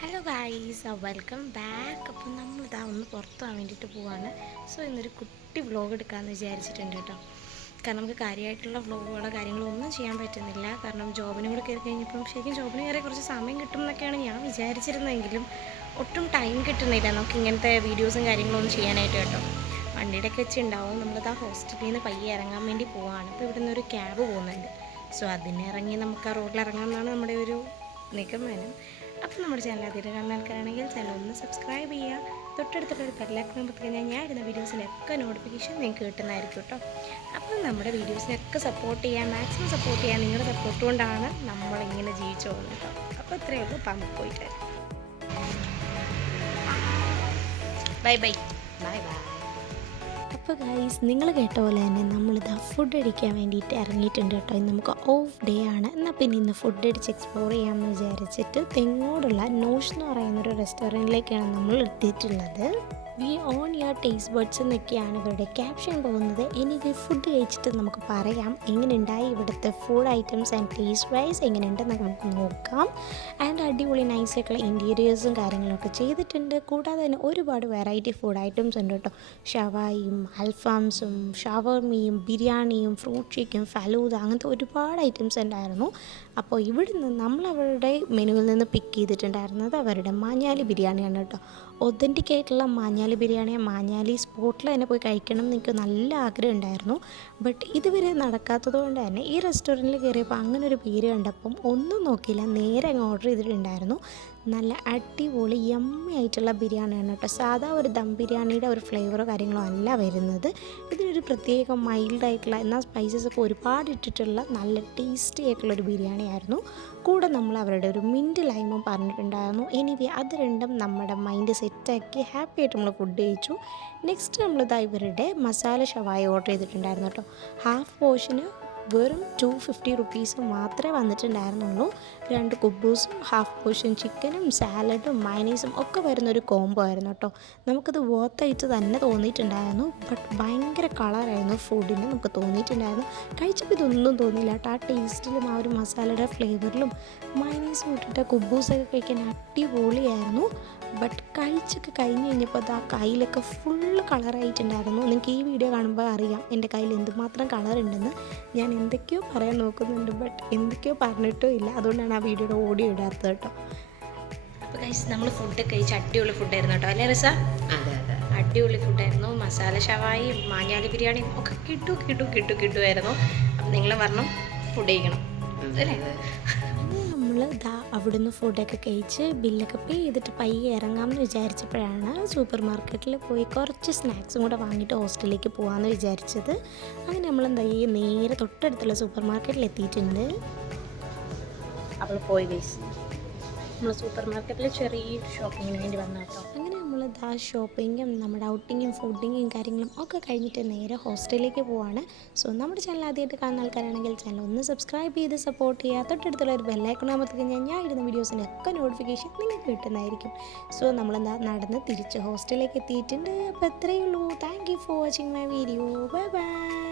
Hello guys welcome back അപ്പം നമ്മൾ നമ്മളിതാ ഒന്ന് പുറത്തു പോകാൻ വേണ്ടിയിട്ട് പോവാണ്. സോ ഇന്നൊരു കുട്ടി വ്ലോഗ് എടുക്കാമെന്ന് വിചാരിച്ചിട്ടുണ്ട് കേട്ടോ. കാരണം നമുക്ക് കാര്യമായിട്ടുള്ള വ്ലോഗുകളോ കാര്യങ്ങളോ ഒന്നും ചെയ്യാൻ പറ്റുന്നില്ല. കാരണം ജോബിനും കൂടെ കയറി കഴിഞ്ഞപ്പം ശരിക്കും ജോബിന് കയറി കുറച്ച് സമയം കിട്ടും എന്നൊക്കെയാണ് ഞാൻ വിചാരിച്ചിരുന്നതെങ്കിലും ഒട്ടും ടൈം കിട്ടുന്നില്ല. നമുക്ക് ഇങ്ങനത്തെ വീഡിയോസും കാര്യങ്ങളും ഒന്നും ചെയ്യാനായിട്ട് കേട്ടോ. വണ്ടിയുടെ ഒക്കെ വെച്ചുണ്ടാവും നമ്മളിതാ ഹോസ്റ്റലിൽ നിന്ന് പയ്യെ ഇറങ്ങാൻ വേണ്ടി പോവാണ്. അപ്പോൾ ഇവിടെ നിന്നൊരു ക്യാബ് പോകുന്നുണ്ട്. സോ അതിനിറങ്ങി നമുക്ക് ആ റോഡിൽ ഇറങ്ങാമെന്നാണ് നമ്മുടെ ഒരു നിഗമനം. അപ്പോൾ നമ്മുടെ ചാനൽ ആദ്യമായിട്ട് കാണുന്ന ആൾക്കാരാണെങ്കിൽ ചാനൽ ഒന്ന് സബ്സ്ക്രൈബ് ചെയ്യുക. തൊട്ടടുത്തുള്ള ഒരു ബെല്ലൈക്കൺ കഴിഞ്ഞാൽ ഞാൻ ഇടുന്ന വീഡിയോസിനൊക്കെ നോട്ടിഫിക്കേഷൻ നിങ്ങൾക്ക് കിട്ടുന്നതായിരിക്കും കേട്ടോ അപ്പോൾ നമ്മുടെ വീഡിയോസിനൊക്കെ സപ്പോർട്ട് ചെയ്യാൻ മാക്സിമം സപ്പോർട്ട് ചെയ്യാൻ നിങ്ങളുടെ സപ്പോർട്ട് കൊണ്ടാണ് നമ്മളിങ്ങനെ ജീവിച്ചു പോകുന്നത് കേട്ടോ അപ്പോൾ ഇത്രയേ ഉള്ളൂ. നമുക്ക് പോയിട്ട് ബൈ ബൈ ബൈ ബൈ അപ്പോൾ ഗൈസ് നിങ്ങൾ കേട്ട പോലെ തന്നെ നമ്മളിതാ ഫുഡ് അടിക്കാൻ വേണ്ടിയിട്ട് ഇറങ്ങിയിട്ടുണ്ട് കേട്ടോ. ഇന്ന് നമുക്ക് ഓഫ് ഡേ ആണ്. എന്നാൽ പിന്നെ ഇന്ന് ഫുഡ് അടിച്ച് എക്സ്പ്ലോർ ചെയ്യാമെന്ന് വിചാരിച്ചിട്ട് തെങ്ങോടുള്ള നോഷ് എന്ന് പറയുന്ന ഒരു റെസ്റ്റോറന്റിലേക്കാണ് നമ്മൾ എത്തിയിട്ടുള്ളത്. We on your taste buds എന്നൊക്കെയാണ് ഇവരുടെ ക്യാപ്ഷൻ പോകുന്നത്. എനിക്ക് ഫുഡ് കഴിച്ചിട്ട് നമുക്ക് പറയാം. എങ്ങനെയുണ്ടായി ഇവിടുത്തെ food items and taste wise എങ്ങനെയുണ്ടെന്ന് നമുക്ക് നോക്കാം. ആൻഡ് അടിപൊളി നൈസായിട്ടുള്ള ഇന്റീരിയേഴ്സും കാര്യങ്ങളൊക്കെ ചെയ്തിട്ടുണ്ട്. കൂടാതെ തന്നെ ഒരുപാട് വെറൈറ്റി ഫുഡ് ഐറ്റംസ് ഉണ്ട് കേട്ടോ. ഷവായും അൽഫാംസും ഷവർമിയും ബിരിയാണിയും ഫ്രൂട്ട് ഷേക്കും ഫലൂദ അങ്ങനത്തെ ഒരുപാട് ഐറ്റംസ് ഉണ്ടായിരുന്നു. അപ്പോൾ ഇവിടുന്ന് നമ്മൾ അവരുടെ മെനുവിൽ നിന്ന് പിക്ക് ചെയ്തിട്ടുണ്ടായിരുന്നത് അവരുടെ മാഞ്ഞാലി ബിരിയാണിയാണ് കേട്ടോ. ഒതന്റിക് ആയിട്ടുള്ള മാഞ്ഞാലി ബിരിയാണി മാഞ്ഞാലി സ്പോട്ടിൽ തന്നെ പോയി കഴിക്കണം എന്ന് എനിക്ക് നല്ല ആഗ്രഹം ഉണ്ടായിരുന്നു. ബട്ട് ഇതുവരെ നടക്കാത്തത് കൊണ്ട് തന്നെ ഈ റെസ്റ്റോറന്റിൽ കയറിയപ്പോൾ അങ്ങനെ ഒരു പേര് കണ്ടപ്പം ഒന്നും നോക്കിയില്ല. നേരെ അങ്ങ് ഓർഡർ ചെയ്തിട്ടുണ്ടായിരുന്നു. നല്ല അടിപൊളി യമ്മി ആയിട്ടുള്ള ബിരിയാണിയാണ് കേട്ടോ. സാധാ ഒരു ദം ബിരിയാണിയുടെ ഒരു ഫ്ലേവറോ കാര്യങ്ങളോ അല്ല വരുന്നത്. ഇതിനൊരു പ്രത്യേക മൈൽഡായിട്ടുള്ള എന്നാൽ സ്പൈസസ് ഒക്കെ ഒരുപാട് ഇട്ടിട്ടുള്ള നല്ല ടേസ്റ്റി ആയിട്ടുള്ള ഒരു ബിരിയാണി ആയിരുന്നു കൂടെ നമ്മൾ അവരുടെ ഒരു മിന്റ് ലൈമും പറഞ്ഞിട്ടുണ്ടായിരുന്നു. എനിവേ അത് രണ്ടും നമ്മുടെ മൈൻഡ് സെറ്റാക്കി ഹാപ്പി ആയിട്ട് നമ്മൾ ഫുഡ് കഴിച്ചു. നെക്സ്റ്റ് നമ്മളിതാ ഇവരുടെ മസാല ഷവായ ഓർഡർ ചെയ്തിട്ടുണ്ടായിരുന്നു കേട്ടോ. ഹാഫ് പോർഷന് വെറും ടു ഫിഫ്റ്റി റുപ്പീസ് മാത്രമേ വന്നിട്ടുണ്ടായിരുന്നുള്ളൂ. രണ്ട് കുബൂസും ഹാഫ് പോർഷൻ ചിക്കനും സാലഡും മൈനീസും ഒക്കെ വരുന്നൊരു കോംബോ ആയിരുന്നു കേട്ടോ. നമുക്കത് വോത്തായിട്ട് തന്നെ തോന്നിയിട്ടുണ്ടായിരുന്നു. ബട്ട് ഭയങ്കര കളറായിരുന്നു ഫുഡിന് നമുക്ക് തോന്നിയിട്ടുണ്ടായിരുന്നു. കഴിച്ചപ്പോൾ ഇതൊന്നും തോന്നിയില്ല കേട്ടോ. ആ ടേസ്റ്റിലും ആ ഒരു മസാലയുടെ ഫ്ലേവറിലും മൈനീസും ഇട്ടിട്ട് കുബൂസൊക്കെ കഴിക്കാൻ അടിപൊളിയായിരുന്നു. ബട്ട് കഴിച്ചൊക്കെ കഴിഞ്ഞ് കഴിഞ്ഞപ്പോൾ അത് ആ കയ്യിലൊക്കെ ഫുള്ള് കളറായിട്ടുണ്ടായിരുന്നു നിങ്ങൾക്ക് ഈ വീഡിയോ കാണുമ്പോൾ അറിയാം എന്റെ കയ്യിൽ എന്തുമാത്രം കളർ ഉണ്ടെന്ന്. ഞാൻ എന്തൊക്കെയോ പറയാൻ നോക്കുന്നുണ്ട് ബട്ട് എന്തൊക്കെയോ പറഞ്ഞിട്ടും ഇല്ല. അതുകൊണ്ടാണ് ആ വീഡിയോയുടെ ഓഡിയോ ഇടാത്തത് കേട്ടോ. അപ്പോൾ കഴിച്ച് നമ്മൾ ഫുഡ് കഴിച്ച് അടിപൊളി ഫുഡായിരുന്നു കേട്ടോ. അല്ലേ റിസ? അടിപൊളി ഫുഡായിരുന്നു മസാല ഷവായും മാഞ്ഞാലി ബിരിയാണിയും ഒക്കെ കിട്ടു കിട്ടു കിട്ടു കിട്ടുമായിരുന്നു. അപ്പം നിങ്ങൾ പറഞ്ഞു ഫുഡ് കഴിക്കണം. അല്ലേ ഇതാ അവിടുന്ന് ഫുഡൊക്കെ കഴിച്ച് ബില്ലൊക്കെ പേ ചെയ്തിട്ട് പയ്യെ ഇറങ്ങാമെന്ന് വിചാരിച്ചപ്പോഴാണ് സൂപ്പർ മാർക്കറ്റിൽ പോയി കുറച്ച് സ്നാക്സും കൂടെ വാങ്ങിയിട്ട് ഹോസ്റ്റലിലേക്ക് പോകാമെന്ന് വിചാരിച്ചത്. അങ്ങനെ നമ്മൾ എന്താ ഈ നേരെ തൊട്ടടുത്തുള്ള സൂപ്പർ മാർക്കറ്റിൽ എത്തിയിട്ടുണ്ട്. അവൾ പോയി നമ്മൾ സൂപ്പർ മാർക്കറ്റിൽ ചെറിയൊരു ഷോപ്പിങ്ങിന് വേണ്ടി വന്ന കേട്ടോ ഇതാ ഷോപ്പിങ്ങും നമ്മുടെ ഔട്ടിങ്ങും ഫുഡിങ്ങും കാര്യങ്ങളും ഒക്കെ കഴിഞ്ഞിട്ട് നേരെ ഹോസ്റ്റലിലേക്ക് പോവാണ്. സോ നമ്മുടെ ചാനൽ ആദ്യമായിട്ട് കാണുന്ന ആൾക്കാരാണെങ്കിൽ ചാനൽ ഒന്ന് സബ്സ്ക്രൈബ് ചെയ്ത് സപ്പോർട്ട് ചെയ്യുക. തൊട്ടടുത്തുള്ള ഒരു ബെല്ലൈക്കൺ അമർത്തി കഴിഞ്ഞാൽ ഞാൻ ഇടുന്ന വീഡിയോസിന്റെ ഒക്കെ നോട്ടിഫിക്കേഷൻ നിങ്ങൾക്ക് കിട്ടുന്നതായിരിക്കും. സോ നമ്മളെന്താ നടന്ന് തിരിച്ച് ഹോസ്റ്റലിലേക്ക് എത്തിയിട്ടുണ്ട്. അപ്പോൾ എത്രയേ ഉള്ളൂ. Thank you for watching my video bye bye